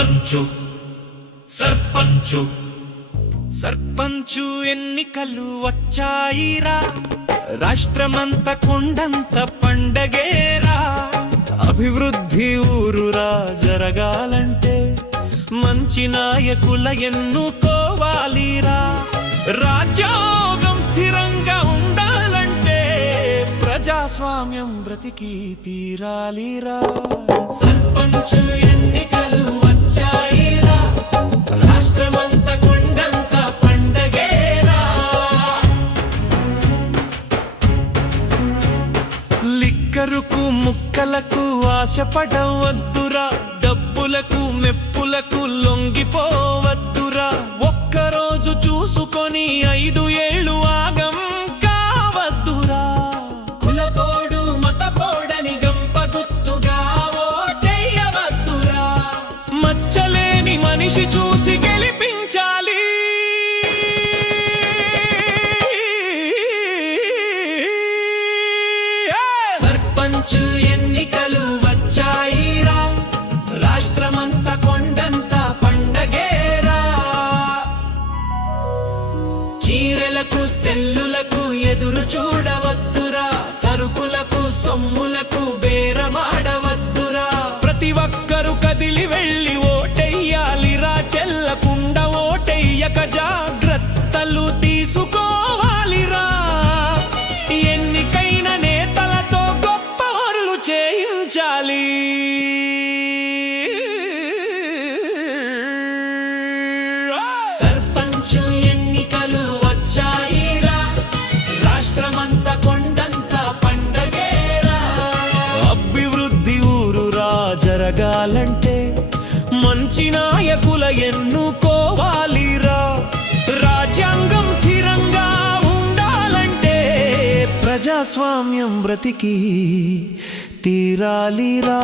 సర్పంచు సర్పంచు సర్పంచు ఎన్నికలు వచ్చాయిరా, రాష్ట్రమంత కొండంత పండగేరా. అభివృద్ధి ఊరురా జరగాలంటే మంచి నాయకుల ఎన్నుకోవాలిరా. రాజ్యాంగం స్థిరంగా ఉండాలంటే ప్రజాస్వామ్యం బ్రతికి తీరాలిరా. సర్పంచు ఎన్నికలు వచ్చాయిరా, రాష్ట్రమంత కొండంత పండగేరా. లిక్కరుకు ముక్కలకు ఆశపడవద్దురా, డబ్బులకు మెప్పులకు లొంగిపోవద్దురా. ఒక్కరోజు చూసుకొని 5 ఏళ్ళు ఆగం కావద్దురా. కులపోడు మతపోడని గంప గుర్తుగా ఓటేయవద్దురా. మచ్చలేని మనిషి చూసి గెలిపించాలి. సర్పంచు ఎన్నికలు వచ్చాయిరా, రాష్ట్రమంత కొండంత పండగేరా. చీరలకు సెల్లులకు ఎదురు చూడవద్దురా, సరుకులకు సొమ్ములకు బేరమాడవద్దురా. ప్రతి ఒక్కరు కదిలి వెళ్ళి ఓటెయ్యాలిరా, చెల్లకుండా ఓటెయ్యక జాగ్రత్తలు తీసుకోవాలిరా. ఎన్నికైన నేతలతో గొప్ప పనులు చేయించాలి. సర్పంచు ఎన్నికలు వచ్చాయిరా, రాష్ట్రమంత కొండంత పండగేరా. అభివృద్ధి ఊరురా జరగాలంటే మంచి నాయకుల ఎన్నుకోవాలిరా. రాజ్యాంగం స్థిరంగా ఉండాలంటే ప్రజాస్వామ్యం బ్రతికి తీరాలిరా.